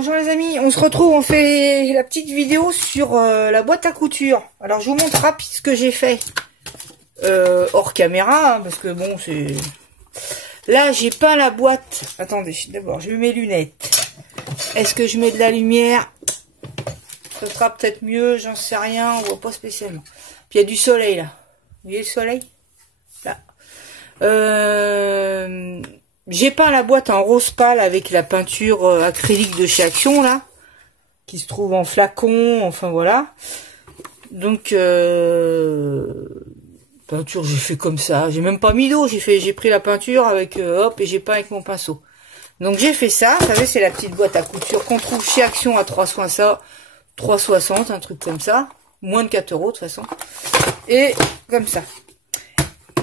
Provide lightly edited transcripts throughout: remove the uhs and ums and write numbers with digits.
Bonjour les amis, on se retrouve, on fait la petite vidéo sur la boîte à couture. Alors je vous montre rapide ce que j'ai fait hors caméra, hein, parce que bon c'est... Là j'ai peint la boîte. Attendez, d'abord je mets mes lunettes. Est-ce que je mets de la lumière? Ce sera peut-être mieux, j'en sais rien, on voit pas spécialement. Puis il y a du soleil là. Vous voyez le soleil? Là. J'ai peint la boîte en rose pâle avec la peinture acrylique de chez Action là, qui se trouve en flacon, enfin voilà. Donc peinture j'ai fait comme ça, j'ai même pas mis d'eau, j'ai pris la peinture avec hop et j'ai peint avec mon pinceau. Donc j'ai fait ça, vous savez c'est la petite boîte à couture qu'on trouve chez Action à 3,60, un truc comme ça, moins de 4 € de toute façon. Et comme ça.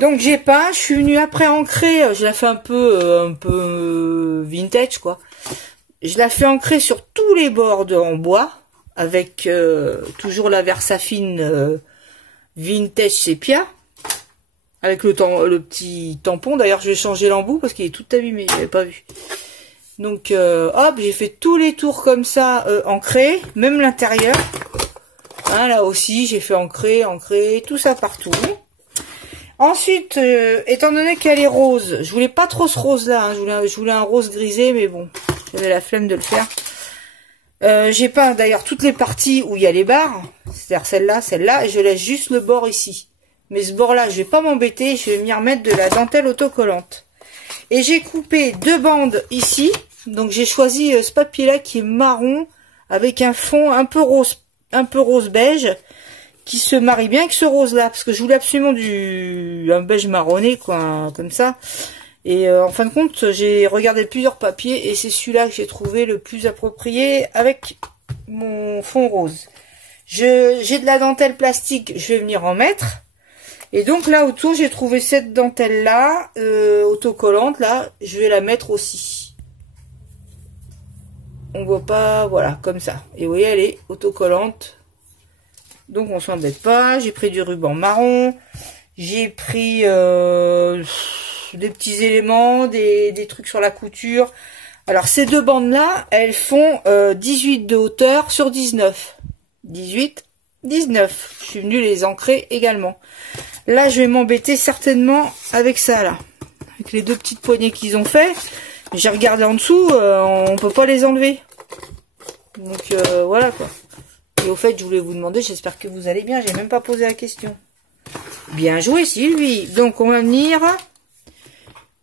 Donc j'ai peint, je suis venue après ancrer, je la fais un peu vintage quoi. Je la fais ancrer sur tous les bords en bois avec toujours la Versafine vintage sépia avec le petit tampon. D'ailleurs je vais changer l'embout parce qu'il est tout abîmé, j'avais pas vu. Donc hop, j'ai fait tous les tours comme ça ancré, même l'intérieur. Hein, là aussi j'ai fait ancrer, tout ça partout. Ensuite, étant donné qu'elle est rose, je voulais pas trop ce rose là, hein, je voulais un rose grisé, mais bon, j'avais la flemme de le faire. J'ai peint d'ailleurs toutes les parties où il y a les barres, c'est-à-dire celle-là, et je laisse juste le bord ici. Mais ce bord-là, je vais pas m'embêter, je vais m'y remettre de la dentelle autocollante. Et j'ai coupé 2 bandes ici, donc j'ai choisi ce papier-là qui est marron, avec un fond un peu rose beige, qui se marie bien avec ce rose là, parce que je voulais absolument un beige marronné quoi, comme ça. Et en fin de compte j'ai regardé plusieurs papiers et c'est celui-là que j'ai trouvé le plus approprié avec mon fond rose. J'ai de la dentelle plastique, je vais venir en mettre. Et donc là autour j'ai trouvé cette dentelle là autocollante là, je vais la mettre aussi. On voit pas, voilà, comme ça. Et vous voyez elle est autocollante. Donc on s'embête pas, j'ai pris du ruban marron, j'ai pris des petits éléments, des trucs sur la couture. Alors ces 2 bandes là, elles font 18 de hauteur sur 19. 18, 19. Je suis venue les ancrer également. Là je vais m'embêter certainement avec ça là. Avec les 2 petites poignées qu'ils ont fait. J'ai regardé en dessous, on peut pas les enlever. Donc voilà quoi. Et au fait, je voulais vous demander, j'espère que vous allez bien, j'ai même pas posé la question. Bien joué Sylvie. Donc on va venir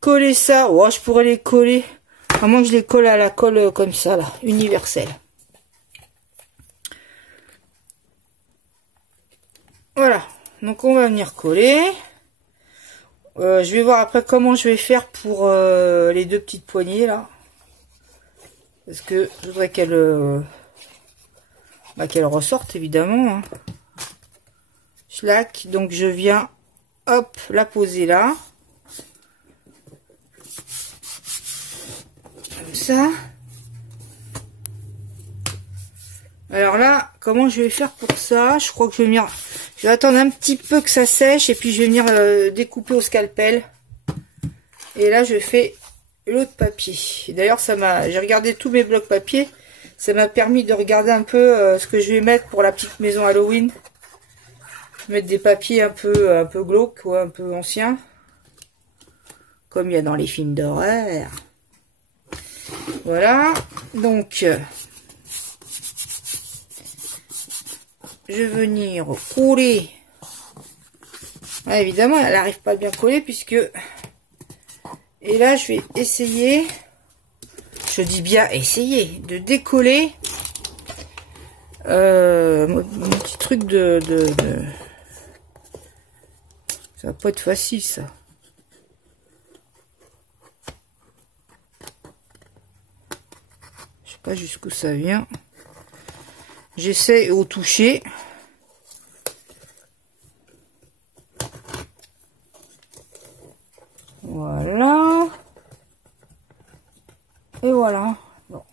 coller ça. Oh, je pourrais les coller. À moins que je les colle à la colle comme ça, là, universelle. Voilà. Donc on va venir coller. Je vais voir après comment je vais faire pour les 2 petites poignées là. Parce que je voudrais qu'elle ressorte évidemment. Hein. Schlack, donc je viens hop la poser là. Comme ça. Alors là, comment je vais faire pour ça? Je crois que je vais attendre un petit peu que ça sèche et puis je vais venir découper au scalpel. Et là je fais l'autre papier. D'ailleurs j'ai regardé tous mes blocs papier. Ça m'a permis de regarder un peu ce que je vais mettre pour la petite maison Halloween. Mettre des papiers un peu glauques, ou un peu anciens. Comme il y a dans les films d'horreur. Voilà. Donc, je vais venir coller. Ah, évidemment, elle n'arrive pas à bien coller puisque... Et là, je vais essayer... Je dis bien essayer de décoller mon petit truc ça va pas être facile ça. Je sais pas jusqu'où ça vient. J'essaie au toucher. Voilà. Et voilà. Bon.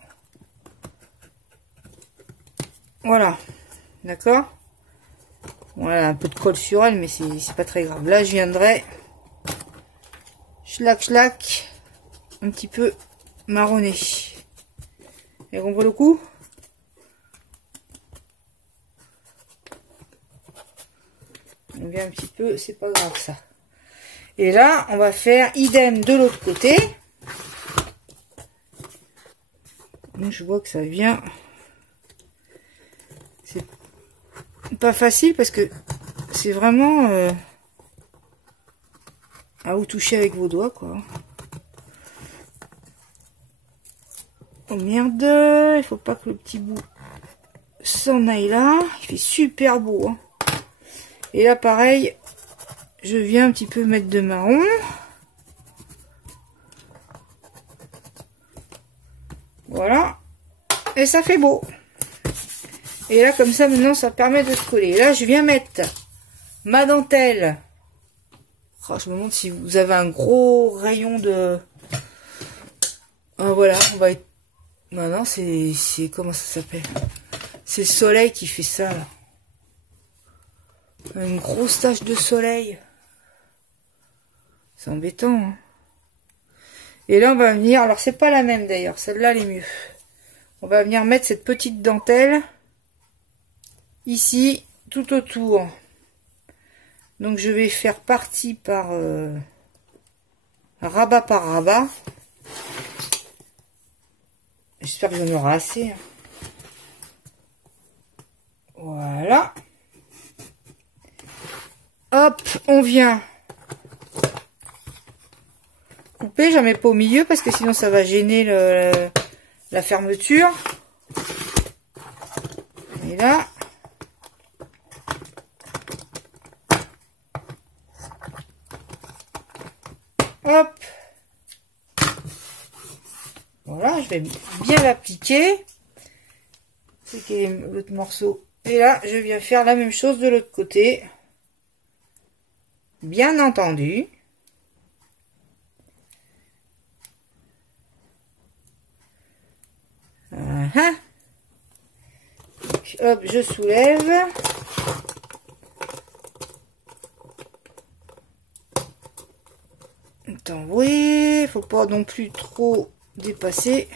Voilà. D'accord. Voilà, un peu de colle sur elle, mais c'est pas très grave. Là, je viendrai schlac, un petit peu marronné. Et on voit le coup. On vient un petit peu, c'est pas grave ça. Et là, on va faire idem de l'autre côté. Donc je vois que ça vient. C'est pas facile parce que c'est vraiment à vous toucher avec vos doigts, quoi. Oh merde, il faut pas que le petit bout s'en aille là. Il fait super beau, hein. Et là pareil, je viens un petit peu mettre de marron. Voilà. Et ça fait beau. Et là comme ça maintenant ça permet de se coller. Là je viens mettre ma dentelle. Oh, je me demande si vous avez un gros rayon de... Ah, voilà, on va être... Non, c'est... Comment ça s'appelle? C'est le soleil qui fait ça, là. Une grosse tache de soleil. C'est embêtant, hein. Et là, on va venir... Alors, c'est pas la même, d'ailleurs. Celle-là, elle est mieux. On va venir mettre cette petite dentelle ici, tout autour. Donc, je vais faire partie par... rabat par rabat. J'espère que j'en aurai assez. Voilà. Hop, on vient couper. J'en mets pas au milieu parce que sinon ça va gêner la fermeture. Et là. Hop. Voilà, je vais bien l'appliquer. C'est quel est l'autre morceau. Et là, je viens faire la même chose de l'autre côté. Bien entendu. Donc, hop, je soulève. Attends, oui, faut pas non plus trop dépasser.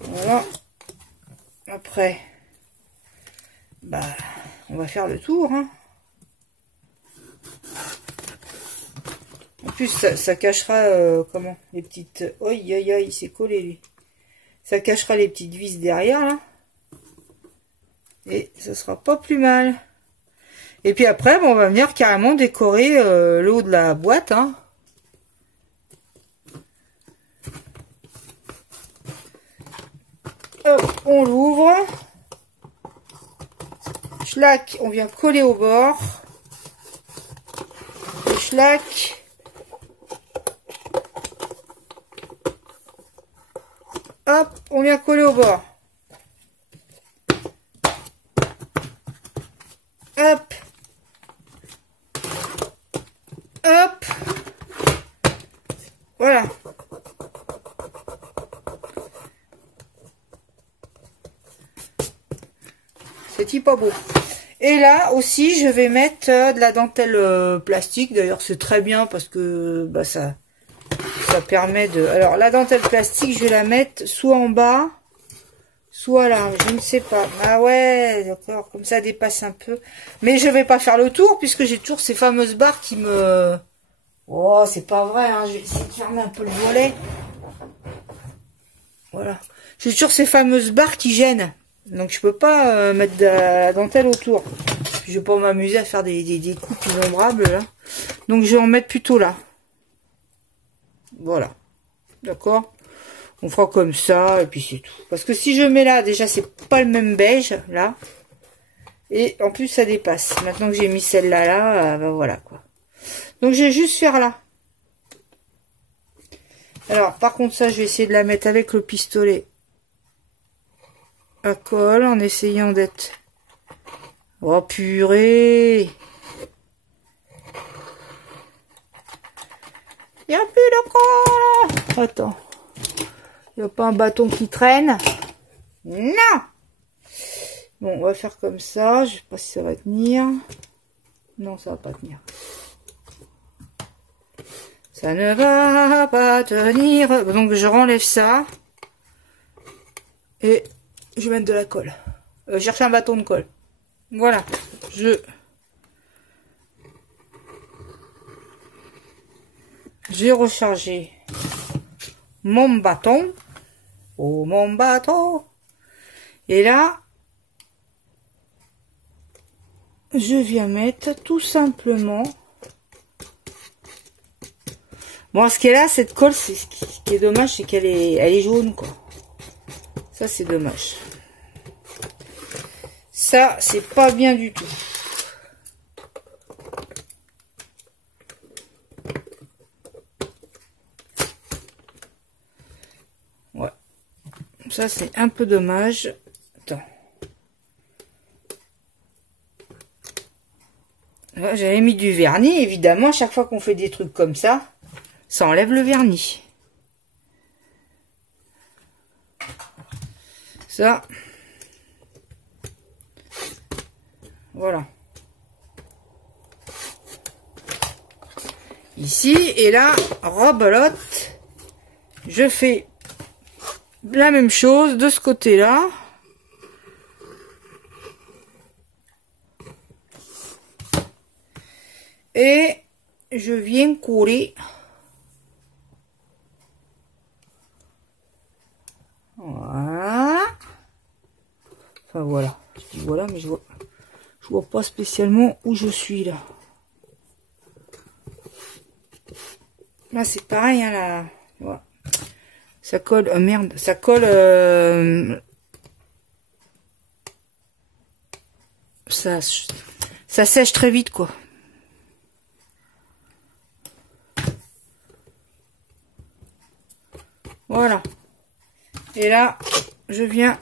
Voilà. Après, bah, on va faire le tour, hein. En plus, ça cachera, comment, les petites... Oi, aïe, aïe, il s'est collé, lui. Ça cachera les petites vis derrière, là. Et ça sera pas plus mal. Et puis après, bon, on va venir carrément décorer le haut de la boîte, hein. Hop, on l'ouvre. Schlac, on vient coller au bord. Et schlac. Hop, on vient coller au bord. Hop. Hop. Voilà. C'est pas beau. Et là aussi, je vais mettre de la dentelle plastique. D'ailleurs, c'est très bien parce que bah, ça permet de... Alors, la dentelle plastique, je vais la mettre soit en bas, soit là. Je ne sais pas. Ah ouais, d'accord. Comme ça dépasse un peu. Mais je vais pas faire le tour puisque j'ai toujours ces fameuses barres qui me... Oh, c'est pas vrai. Hein. Je vais essayer de fermer un peu le volet. Voilà. J'ai toujours ces fameuses barres qui gênent. Donc je peux pas mettre de la dentelle autour. Je vais pas m'amuser à faire des coupes innombrables là. Donc je vais en mettre plutôt là. Voilà. D'accord. On fera comme ça et puis c'est tout. Parce que si je mets là, déjà c'est pas le même beige là. Et en plus ça dépasse. Maintenant que j'ai mis celle-là là, ben voilà quoi. Donc je vais juste faire là. Alors par contre ça je vais essayer de la mettre avec le pistolet à colle en essayant d'être... Oh purée! Il n'y a plus de colle! Attends. Il n'y a pas un bâton qui traîne? Non! Bon, on va faire comme ça. Je sais pas si ça va tenir. Non, ça va pas tenir. Ça ne va pas tenir. Donc je renlève ça. Et je vais mettre de la colle. Chercher un bâton de colle. Voilà. J'ai rechargé mon bâton. Oh mon bâton. Et là, je viens mettre tout simplement. Bon, ce qui est là, cette colle, ce qui est dommage, c'est qu'elle est jaune, quoi. Ça, c'est dommage. Ça, c'est pas bien du tout. Ouais. Ça, c'est un peu dommage. Attends. J'avais mis du vernis, évidemment. Chaque fois qu'on fait des trucs comme ça enlève le vernis. Ça. Voilà. Ici, et là, rebelote. Je fais la même chose de ce côté-là. Et je viens coller. Voilà. Enfin voilà. Je dis voilà, mais je vois pas spécialement où je suis là. Là c'est pareil, hein, là. Voilà. Ça colle. Merde, ça colle. Ça sèche très vite, quoi. Voilà. Et là, je viens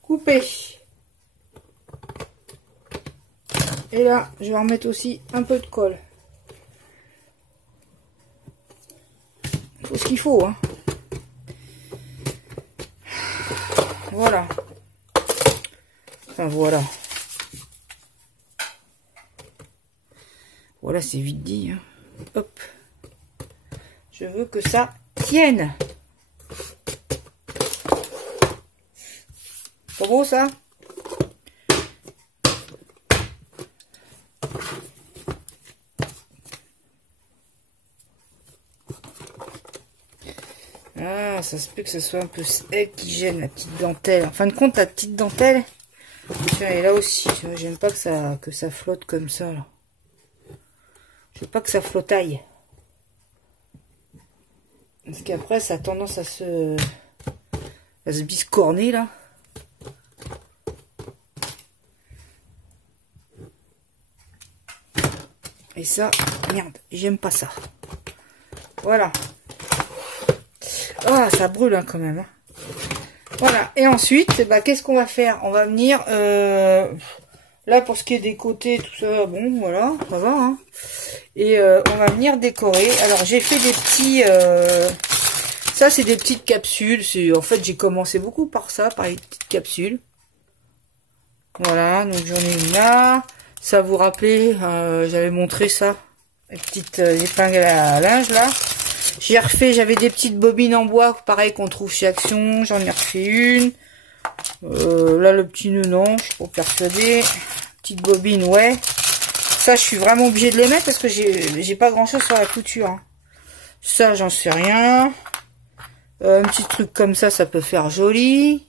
couper. Et là, je vais remettre aussi un peu de colle. Il faut ce qu'il faut, hein. Voilà. Enfin, voilà. Voilà, c'est vite dit, hein. Hop. Je veux que ça tienne. Pas beau, ça? Ah, ça se peut que ce soit un peu elle qui gêne, la petite dentelle. En fin de compte, la petite dentelle, tiens, elle est là aussi. J'aime pas que ça flotte comme ça, là. Je veux pas que ça flottaille. Parce qu'après, ça a tendance à se biscorner, là. Et ça, merde, j'aime pas ça. Voilà. Ah, ça brûle, hein, quand même. Hein. Voilà. Et ensuite, bah, qu'est-ce qu'on va faire? On va venir... là, pour ce qui est des côtés, tout ça, bon, voilà, ça va. Hein. Et on va venir décorer. Alors, j'ai fait des petits... ça, c'est des petites capsules. En fait, j'ai commencé beaucoup par ça, par les petites capsules. Voilà, donc j'en ai une là. Ça, vous rappelez, j'avais montré ça. Les petites épingles à linge, là. J'ai refait, j'avais des petites bobines en bois, pareil, qu'on trouve chez Action. J'en ai refait une. Là, le petit nœud, non, je suis pas persuadée. Petite bobine, ouais. Ça, je suis vraiment obligée de les mettre parce que j'ai pas grand chose sur la couture. Hein. Ça, j'en sais rien. Un petit truc comme ça, ça peut faire joli.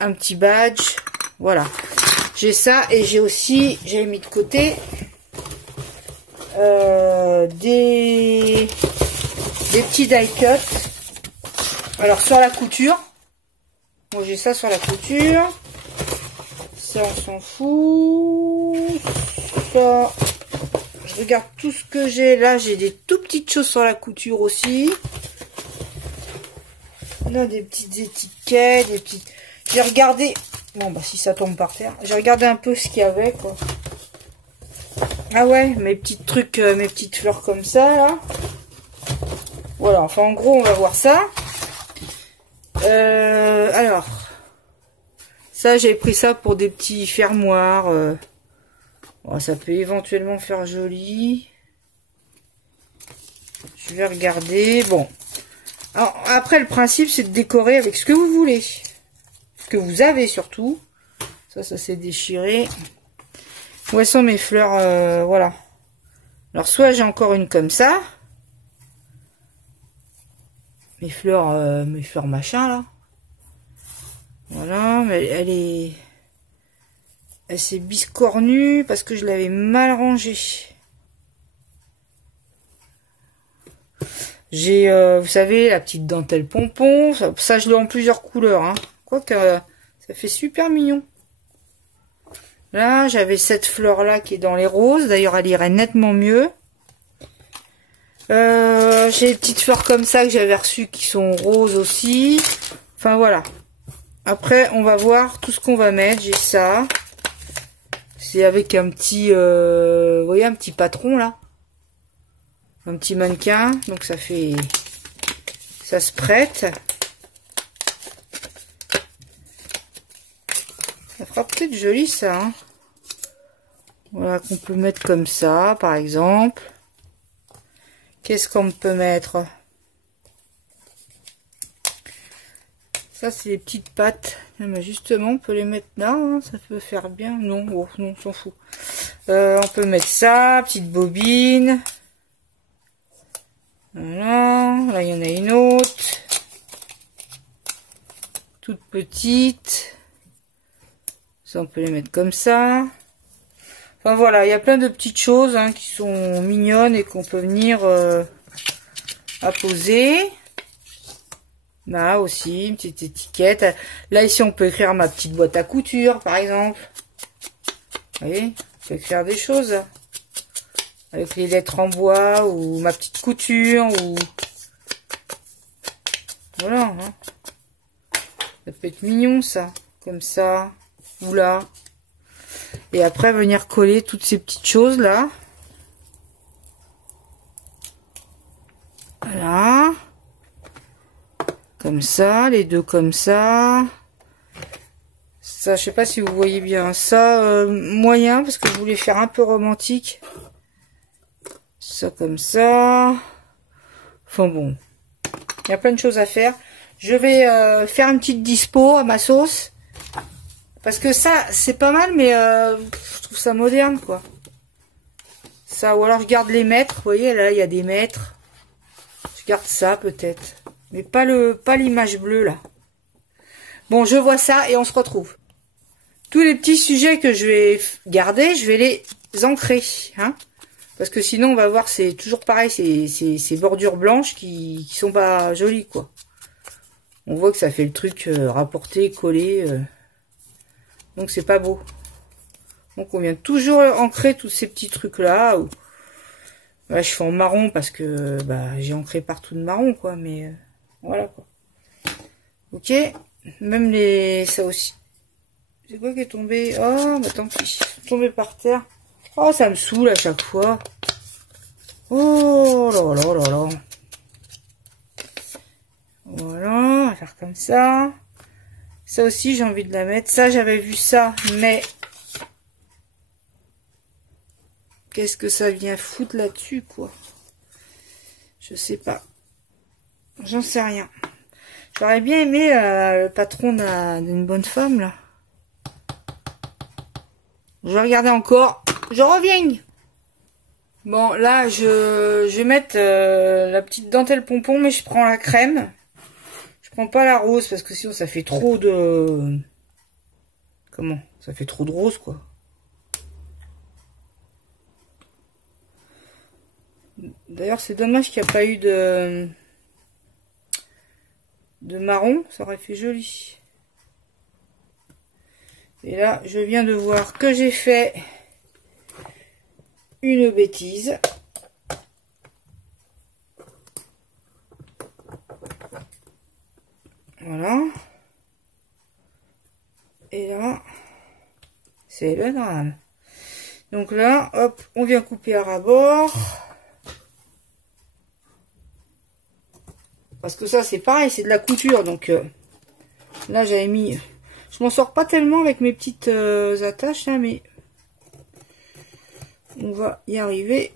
Un petit badge. Voilà. J'ai ça et j'ai aussi, j'avais mis de côté des petits die cut. Alors, sur la couture. Moi, j'ai ça sur la couture. Ça, on s'en fout. Ça, je regarde tout ce que j'ai. Là, j'ai des tout petites choses sur la couture aussi. Là, des petites étiquettes, des petites... J'ai regardé... Bon, bah, si ça tombe par terre. J'ai regardé un peu ce qu'il y avait, quoi. Ah ouais, mes petits trucs, mes petites fleurs comme ça, là. Voilà, enfin, en gros, on va voir ça. Alors... Ça, j'ai pris ça pour des petits fermoirs. Bon, ça peut éventuellement faire joli. Je vais regarder. Bon. Alors, après, le principe, c'est de décorer avec ce que vous voulez. Ce que vous avez, surtout. Ça s'est déchiré. Où sont mes fleurs? Voilà. Alors, soit j'ai encore une comme ça. Mes fleurs machin, là. Voilà, mais elle s'est biscornue parce que je l'avais mal rangée. J'ai, vous savez, la petite dentelle pompon. Ça je l'ai en plusieurs couleurs. Hein. Quoique, ça fait super mignon. Là, j'avais cette fleur-là qui est dans les roses. D'ailleurs, elle irait nettement mieux. J'ai des petites fleurs comme ça que j'avais reçues qui sont roses aussi. Enfin, voilà. Après, on va voir tout ce qu'on va mettre. J'ai ça. C'est avec un petit, vous voyez, un petit patron, là. Un petit mannequin, donc ça fait, ça se prête. Ça fera peut-être joli ça. Hein. Voilà, qu'on peut mettre comme ça, par exemple. Qu'est-ce qu'on peut mettre? Ça, c'est les petites pattes. Ah, mais justement, on peut les mettre là, hein, ça peut faire bien. Non, oh, non, on s'en fout. On peut mettre ça, petite bobine. Voilà, là il y en a une autre, toute petite, ça on peut les mettre comme ça. Enfin voilà, il y a plein de petites choses hein, qui sont mignonnes et qu'on peut venir apposer. Là aussi, une petite étiquette. Là ici on peut écrire ma petite boîte à couture par exemple. Vous voyez, on peut écrire des choses. Avec les lettres en bois, ou ma petite couture, ou... Voilà, hein. Ça peut être mignon, ça. Comme ça, ou là. Et après, venir coller toutes ces petites choses, là. Voilà. Comme ça, les deux comme ça. Ça, je sais pas si vous voyez bien. Ça, moyen, parce que je voulais faire un peu romantique. Ça comme ça. Enfin bon. Il y a plein de choses à faire. Je vais faire une petite dispo à ma sauce. Parce que ça, c'est pas mal, mais je trouve ça moderne, quoi. Ça, ou alors je garde les mètres. Vous voyez, là, il y a des mètres. Je garde ça, peut-être. Mais pas l'image bleue, là. Bon, je vois ça et on se retrouve. Tous les petits sujets que je vais garder, je vais les ancrer, hein. Parce que sinon, on va voir, c'est toujours pareil, ces bordures blanches qui sont pas jolies, quoi. On voit que ça fait le truc rapporté, collé. Donc, c'est pas beau. Donc, on vient toujours ancrer tous ces petits trucs-là. Là, je fais en marron parce que j'ai ancré partout de marron, quoi. Mais voilà, quoi. Ok. Même ça aussi. C'est quoi qui est tombé? Oh, bah tant pis. Tombé par terre. Oh, ça me saoule à chaque fois. Oh là là là là. Voilà, on va faire comme ça. Ça aussi, j'ai envie de la mettre. Ça, j'avais vu ça, mais... Qu'est-ce que ça vient foutre là-dessus, quoi? Je sais pas. J'en sais rien. J'aurais bien aimé le patron d'une bonne femme, là. Je vais regarder encore. Je reviens. Bon, là, je vais mettre la petite dentelle pompon, mais je prends la crème. Je prends pas la rose, parce que sinon, ça fait trop de... Comment? Ça fait trop de rose, quoi. D'ailleurs, c'est dommage qu'il n'y a pas eu de marron. Ça aurait fait joli. Et là, je viens de voir que j'ai fait une bêtise. Voilà. Et là, c'est le drame. Donc là, hop, on vient couper à ras-bord. Parce que ça, c'est pareil, c'est de la couture. Donc là, j'avais mis... Je m'en sors pas tellement avec mes petites attaches, là, mais on va y arriver,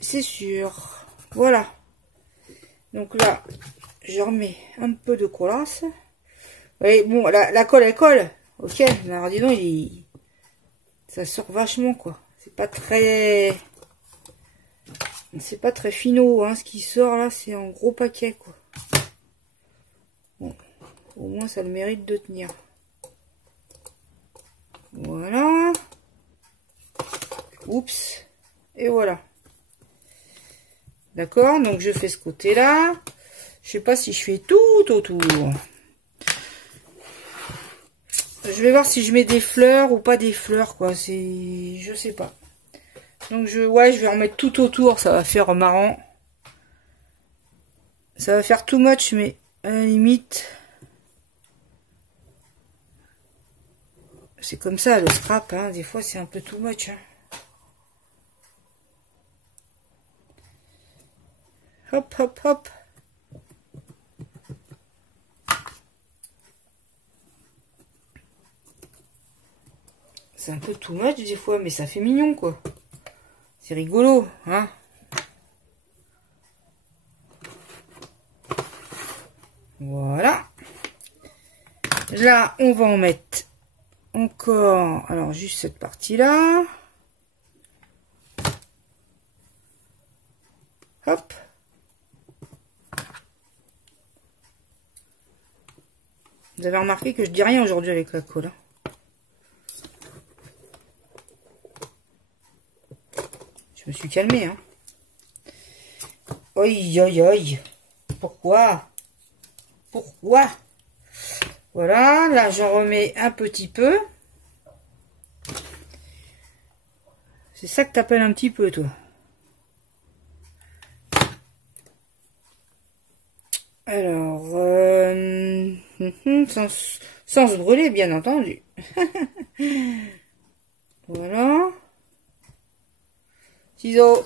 c'est sûr. Voilà. Donc là, je remets un peu de collasse. Oui, bon, la colle, elle colle. Ok, mais alors dis donc, ça sort vachement, quoi. C'est pas très finot, hein. Ce qui sort, là, c'est en gros paquet, quoi. Bon, au moins, ça a le mérite de tenir. Voilà. Oups. Et voilà. D'accord, donc je fais ce côté-là. Je sais pas si je fais tout autour. Je vais voir si je mets des fleurs ou pas des fleurs, quoi. Je sais pas. Donc je vais en mettre tout autour. Ça va faire marrant. Ça va faire too much, mais à la limite, c'est comme ça le scrap. Hein. Des fois, c'est un peu too much. Hein. Hop, hop, hop. C'est un peu too much des fois, mais ça fait mignon, quoi. C'est rigolo, hein. Voilà. Là, on va en mettre encore, alors juste cette partie-là. Hop. Vous avez remarqué que je dis rien aujourd'hui avec la colle. Je me suis calmée, hein. Aïe, aïe, aïe. Pourquoi? Pourquoi? Voilà, là j'en remets un petit peu. C'est ça que t'appelles un petit peu, toi. Alors, sans se brûler, bien entendu. Voilà. Ciseaux.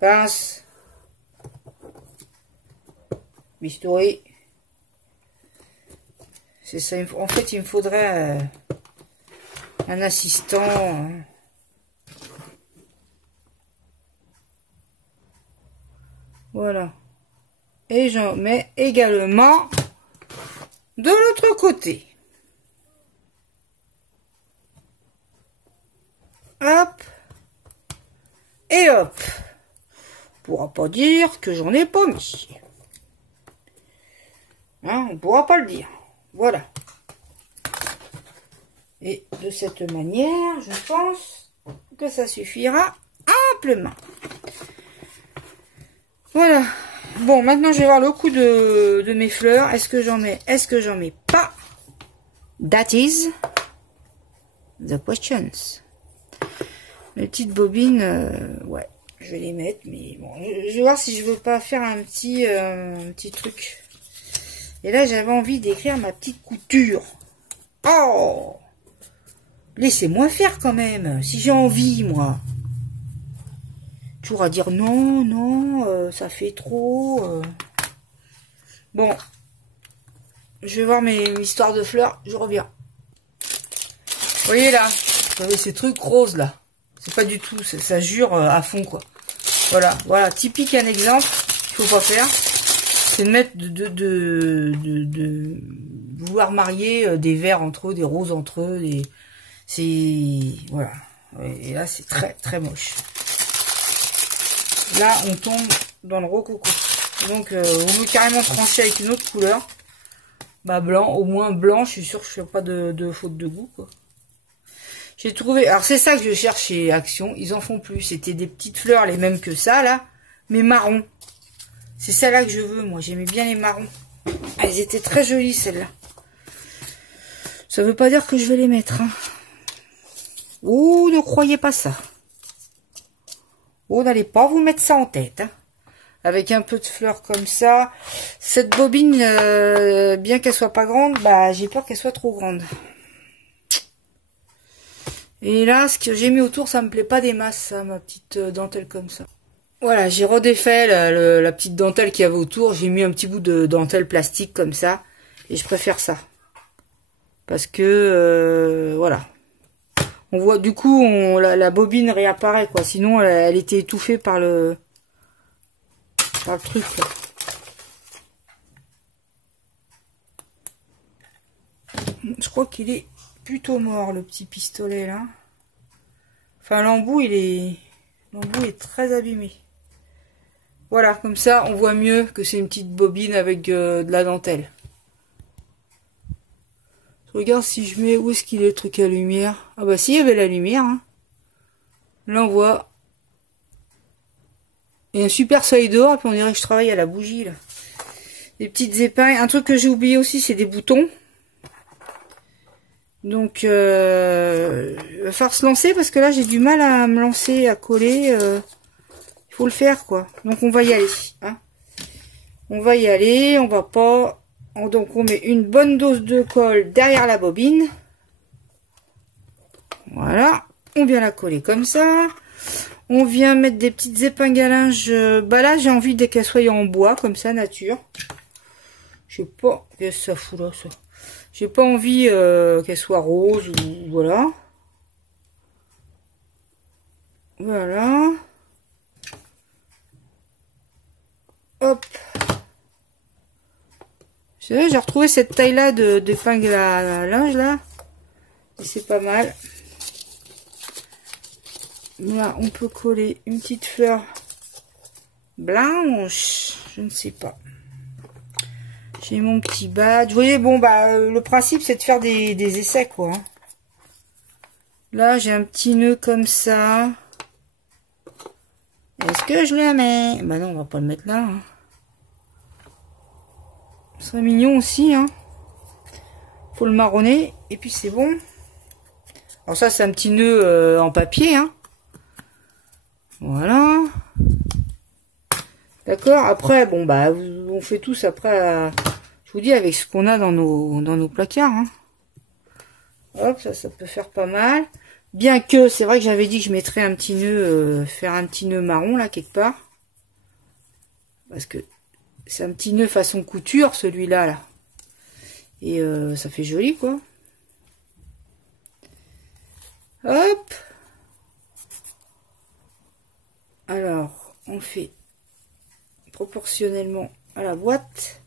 Pince. Bistouri. C'est ça. En fait, il me faudrait un assistant. Voilà. Et j'en mets également de l'autre côté. Hop. Et hop. On pourra pas dire que j'en ai pas mis. Hein, on pourra pas le dire. Voilà. Et de cette manière, je pense que ça suffira amplement. Voilà. Bon, maintenant, je vais voir le coup de mes fleurs. Est-ce que j'en mets? Est-ce que j'en mets pas? That is the questions. Les petites bobines, ouais, je vais les mettre, mais bon, je vais voir si je veux pas faire un petit truc. Et là, j'avais envie d'écrire ma petite couture. Oh! Laissez-moi faire quand même, si j'ai envie, moi. Toujours à dire non, non, ça fait trop. Bon, je vais voir mes histoires de fleurs, je reviens. Vous voyez là, vous avez ces trucs roses là. C'est pas du tout, ça jure à fond quoi. Voilà, voilà, typique un exemple qu'il faut pas faire. C'est de mettre de vouloir marier des verts entre eux, des roses entre eux, c'est voilà. Et là c'est très très moche. Là on tombe dans le rococo. Donc on veut carrément trancher avec une autre couleur. Bah blanc, au moins blanc, je suis sûre que je ne fais pas de faute de goût quoi. J'ai trouvé, alors c'est ça que je cherche chez Action, ils en font plus. C'était des petites fleurs les mêmes que ça là, mais marron. C'est celle-là que je veux, moi. J'aimais bien les marrons. Elles étaient très jolies, celles-là. Ça veut pas dire que je vais les mettre. Hein. Oh, ne croyez pas ça. Oh, n'allez pas vous mettre ça en tête. Hein. Avec un peu de fleurs comme ça. Cette bobine, bien qu'elle soit pas grande, bah j'ai peur qu'elle soit trop grande. Et là, ce que j'ai mis autour, ça me plaît pas des masses, ça, ma petite dentelle comme ça. Voilà, j'ai redéfait la petite dentelle qu'il y avait autour. J'ai mis un petit bout de dentelle plastique comme ça. Et je préfère ça. Parce que, voilà. On voit, du coup, la bobine réapparaît, quoi. Sinon, elle était étouffée par le truc, là. crois qu'il est plutôt mort, le petit pistolet là. Enfin, l'embout est très abîmé. Voilà, comme ça on voit mieux que c'est une petite bobine avec de la dentelle. Je regarde si je mets, où est-ce qu'il est le truc à lumière. Ah bah si, il y avait la lumière, hein. Là on voit. Et un super soleil dehors, et puis on dirait que je travaille à la bougie là. Des petites épingles. Un truc que j'ai oublié aussi, c'est des boutons. Donc, il va falloir se lancer parce que là, j'ai du mal à me lancer, à coller. Il faut le faire, quoi. Donc, on va y aller. Hein. On va y aller. On va pas... Donc, on met une bonne dose de colle derrière la bobine. Voilà. On vient la coller comme ça. On vient mettre des petites épingles à linge. Bah là, j'ai envie qu'elles soient en bois, comme ça, nature. Je sais pas. Qu'est-ce que ça fout là, ça? J'ai pas envie qu'elle soit rose ou voilà. Voilà. Hop. J'ai retrouvé cette taille là d'épingle à linge là. Et c'est pas mal. Là, on peut coller une petite fleur blanche. Je ne sais pas. J'ai mon petit badge. Vous voyez, bon, bah, le principe, c'est de faire des essais, quoi. Là, j'ai un petit nœud comme ça. Est-ce que je le mets? Bah non, on va pas le mettre là. Hein. Ce serait mignon aussi, hein. Faut le marronner, et puis c'est bon. Alors ça, c'est un petit nœud en papier, hein. Voilà. D'accord. Après, bon, bah, on fait tous après... Je vous dis avec ce qu'on a dans nos placards. Hein. Hop, ça peut faire pas mal. Bien que, c'est vrai que j'avais dit que je mettrais un petit nœud, faire un petit nœud marron là quelque part. Parce que c'est un petit nœud façon couture celui-là là. Et ça fait joli quoi. Hop. Alors, on fait proportionnellement à la boîte.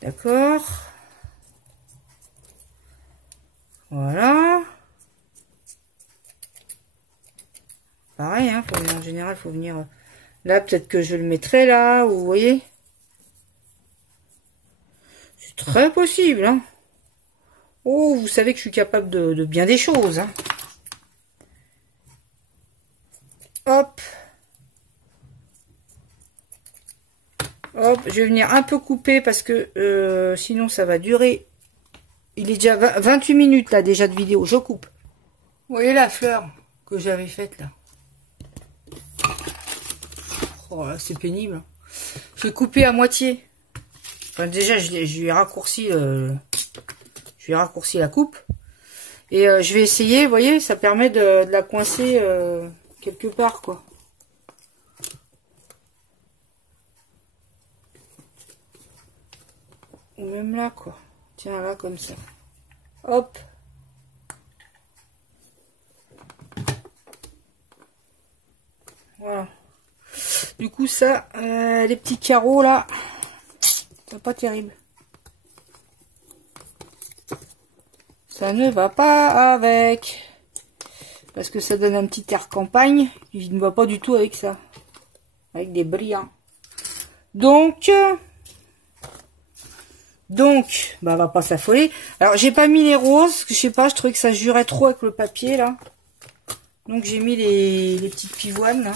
D'accord. Voilà. Pareil, hein, en général, il faut venir... Là, peut-être que je le mettrai là, vous voyez. C'est très possible, hein. Oh, vous savez que je suis capable de bien des choses, hein. Hop. Hop, je vais venir un peu couper parce que sinon ça va durer. Il est déjà 28 minutes là déjà de vidéo, je coupe. Vous voyez la fleur que j'avais faite là. Oh là, c'est pénible. Je vais couper à moitié. Enfin, déjà je lui ai raccourci la coupe. Et je vais essayer, vous voyez, ça permet de la coincer quelque part quoi. Ou même là, quoi. Tiens, là, comme ça. Hop. Voilà. Du coup, ça, les petits carreaux, là, c'est pas terrible. Ça ne va pas avec. Parce que ça donne un petit air campagne. Je ne va pas du tout avec ça. Avec des brillants. Donc, bah, on va pas s'affoler. Alors, j'ai pas mis les roses, parce que je sais pas, je trouvais que ça jurait trop avec le papier, là. Donc, j'ai mis les petites pivoines, là.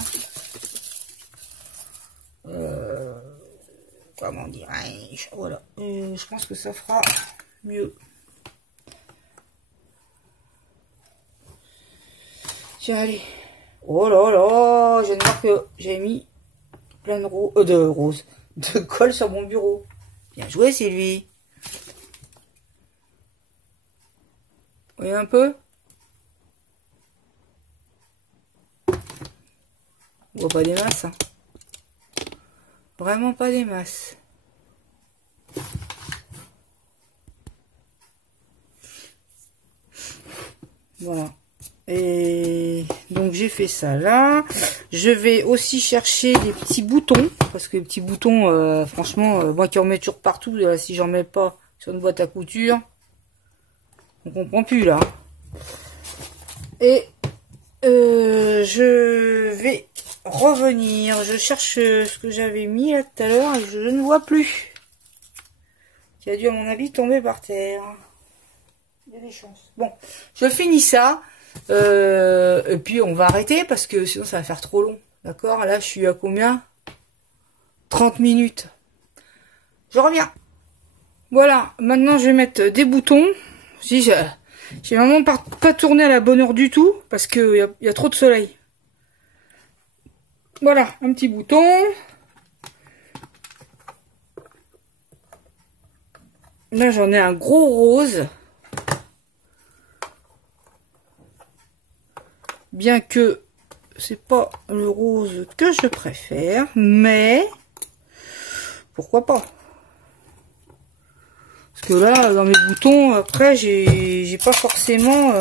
Comment dirais-je? Voilà. Je pense que ça fera mieux. Tiens, allez. Oh là là, je viens de voir que j'ai mis plein de roses, de colle sur mon bureau. Bien joué, Sylvie. Vous voyez un peu? On voit pas des masses. Hein. Vraiment pas des masses. Voilà. Et donc j'ai fait ça là. Je vais aussi chercher des petits boutons. Parce que les petits boutons, franchement, moi qui en mets toujours partout, si j'en mets pas sur une boîte à couture, On comprend plus là. Et je vais revenir. Je cherche ce que j'avais mis là tout à l'heure et je ne vois plus. Qui a dû à mon avis tomber par terre. Il y a des chances. Bon, je finis ça. Et puis on va arrêter parce que sinon ça va faire trop long. D'accord? Là je suis à combien? 30 minutes. Je reviens. Voilà, maintenant je vais mettre des boutons. Si j'ai vraiment pas tourné à la bonne heure du tout parce que y a trop de soleil. Voilà, un petit bouton. Là j'en ai un gros rose. Bien que c'est pas le rose que je préfère, mais pourquoi pas? Parce que là, dans mes boutons, après, j'ai pas forcément...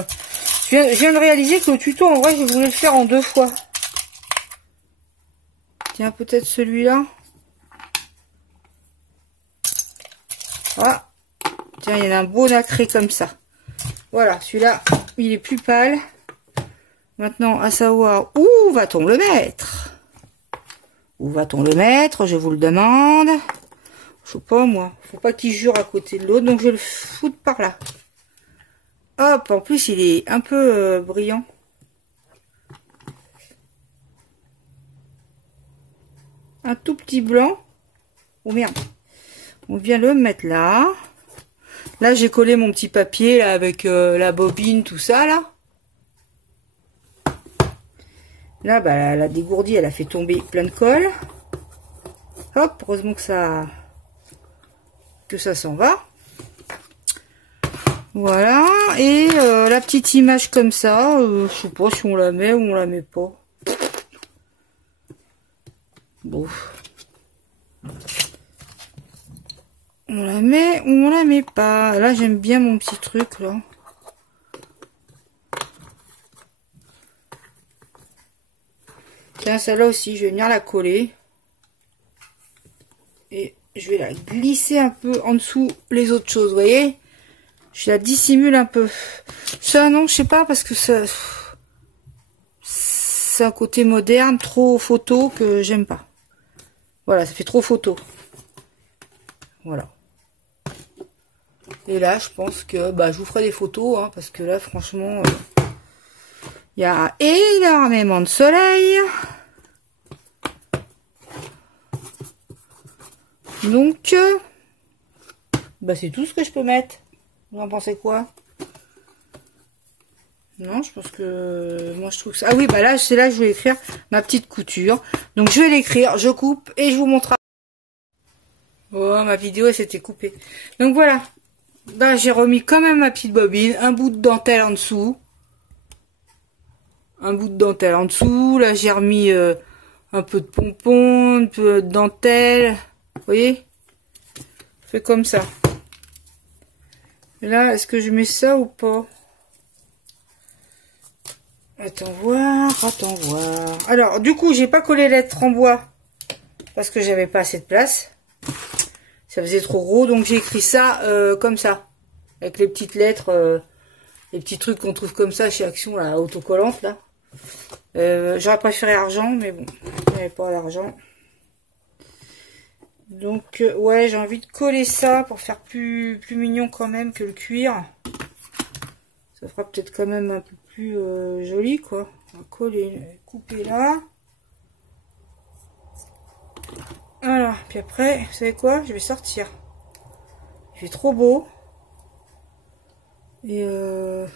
je viens de réaliser que le tuto, en vrai, je voulais le faire en 2 fois. Tiens, peut-être celui-là. Ah, tiens, il y en a un beau nacré comme ça. Voilà, celui-là, il est plus pâle. Maintenant, à savoir, où va-t-on le mettre? Où va-t-on le mettre? Je vous le demande. Je sais pas, moi. Faut pas qu'il jure à côté de l'autre, donc je vais le foutre par là. Hop, en plus, il est un peu brillant. Un tout petit blanc. Oh merde. On vient le mettre là. Là, j'ai collé mon petit papier là, avec la bobine, tout ça, là. Là, bah, la dégourdie, elle a fait tomber plein de colle. Hop, heureusement que ça s'en va. Voilà. Et la petite image comme ça, je sais pas si on la met ou on la met pas. Bon. On la met ou on la met pas. Là, j'aime bien mon petit truc, là. Tiens, celle-là aussi, je vais venir la coller. Et je vais la glisser un peu en dessous les autres choses, vous voyez? Je la dissimule un peu. Ça, non, je sais pas, parce que ça... c'est un côté moderne, trop photo, que j'aime pas. Voilà, ça fait trop photo. Voilà. Et là, je pense que... bah, je vous ferai des photos, hein, parce que là, franchement... il y a énormément de soleil. Donc, bah c'est tout ce que je peux mettre. Vous en pensez quoi? Non, je pense que... moi, je trouve que ça... ah oui, bah là, c'est là que je vais écrire ma petite couture. Donc, je vais l'écrire, je coupe et je vous montre. Oh, ma vidéo, elle s'était coupée. Donc, voilà. Bah, j'ai remis quand même ma petite bobine. Un bout de dentelle en dessous. Un bout de dentelle en dessous. Là, j'ai remis un peu de pompon, un peu de dentelle. Vous voyez? Je fais comme ça. Et là, est-ce que je mets ça ou pas? Attends voir, attends voir. Alors, du coup, j'ai pas collé les lettres en bois parce que j'avais pas assez de place. Ça faisait trop gros, donc j'ai écrit ça comme ça. Avec les petites lettres, les petits trucs qu'on trouve comme ça chez Action, là, autocollante, là. J'aurais préféré argent, mais bon, il n'y avait pas d'argent. Donc, ouais, j'ai envie de coller ça pour faire plus mignon quand même que le cuir. Ça fera peut-être quand même un peu plus joli, quoi. On va coller, couper là. Voilà, puis après, vous savez quoi? Je vais sortir. Il fait trop beau. Et j'ai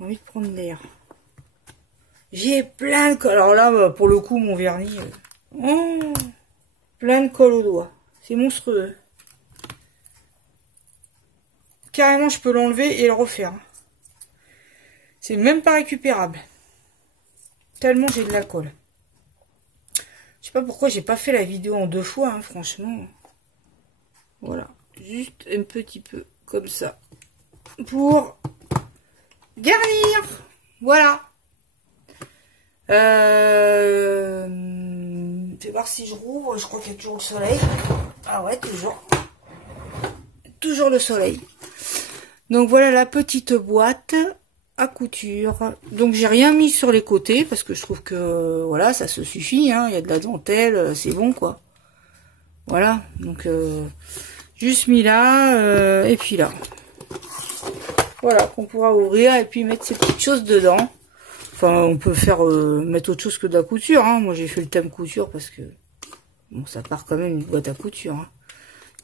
envie de prendre l'air. J'ai plein de colle. Alors là, bah, pour le coup, mon vernis... oh, plein de colle aux doigts. C'est monstrueux. Carrément, je peux l'enlever et le refaire. C'est même pas récupérable. Tellement j'ai de la colle. Je sais pas pourquoi j'ai pas fait la vidéo en 2 fois, hein, franchement. Voilà. Juste un petit peu comme ça. Pour garnir. Voilà. Je vais voir si je rouvre. Je crois qu'il y a toujours le soleil. Ah ouais, toujours. Toujours le soleil. Donc voilà la petite boîte à couture. Donc j'ai rien mis sur les côtés parce que je trouve que voilà, ça se suffit, hein. Il y a de la dentelle, c'est bon quoi. Voilà, donc juste mis là et puis là. Voilà, qu'on pourra ouvrir et puis mettre ces petites choses dedans. Enfin, on peut faire mettre autre chose que de la couture, hein. Moi j'ai fait le thème couture parce que bon, ça part quand même une boîte à couture, hein.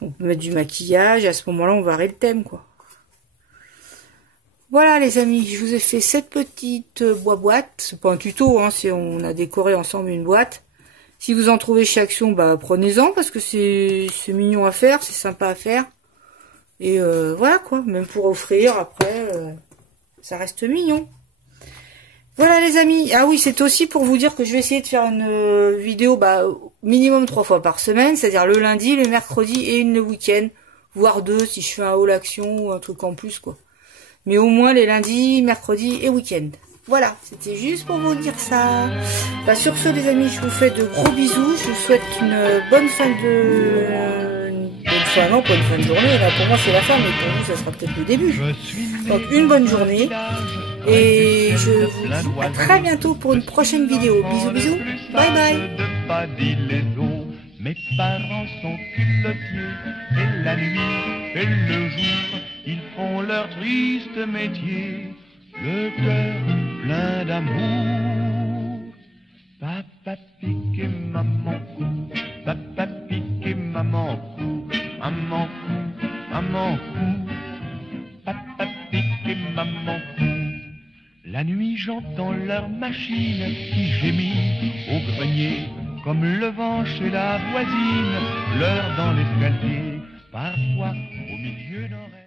On peut mettre du maquillage, et à ce moment-là on varie le thème quoi. Voilà les amis, je vous ai fait cette petite boîte. C'est pas un tuto, hein, c'est on a décoré ensemble une boîte. Si vous en trouvez chez Action, bah prenez-en parce que c'est mignon à faire, c'est sympa à faire. Et voilà quoi, même pour offrir après, ça reste mignon. Voilà les amis. Ah oui, c'est aussi pour vous dire que je vais essayer de faire une vidéo minimum 3 fois par semaine, c'est-à-dire le lundi, le mercredi et une le week-end, voire 2 si je fais un haul action ou un truc en plus quoi. Mais au moins les lundis, mercredis et week-end. Voilà, c'était juste pour vous dire ça. Sur ce les amis, je vous fais de gros bisous. Je vous souhaite une bonne fin de... non, pas une fin de journée. Là, pour moi, c'est la fin, mais pour vous, ça sera peut-être le début. Donc, une bonne journée. Et je vous dis à très bientôt pour une prochaine vidéo. Bisous, bisous. Bye, bye. Mes parents sont culottiers, et la nuit et le jour, ils font leur triste métier, le cœur plein d'amour. Papa pique et maman cou, papa pique et maman cou, maman cou, maman cou, papa pique et maman cou. La nuit j'entends leur machine qui gémit au grenier, comme le vent chez la voisine, l'heure dans l'escalier, parfois au milieu d'un rêve.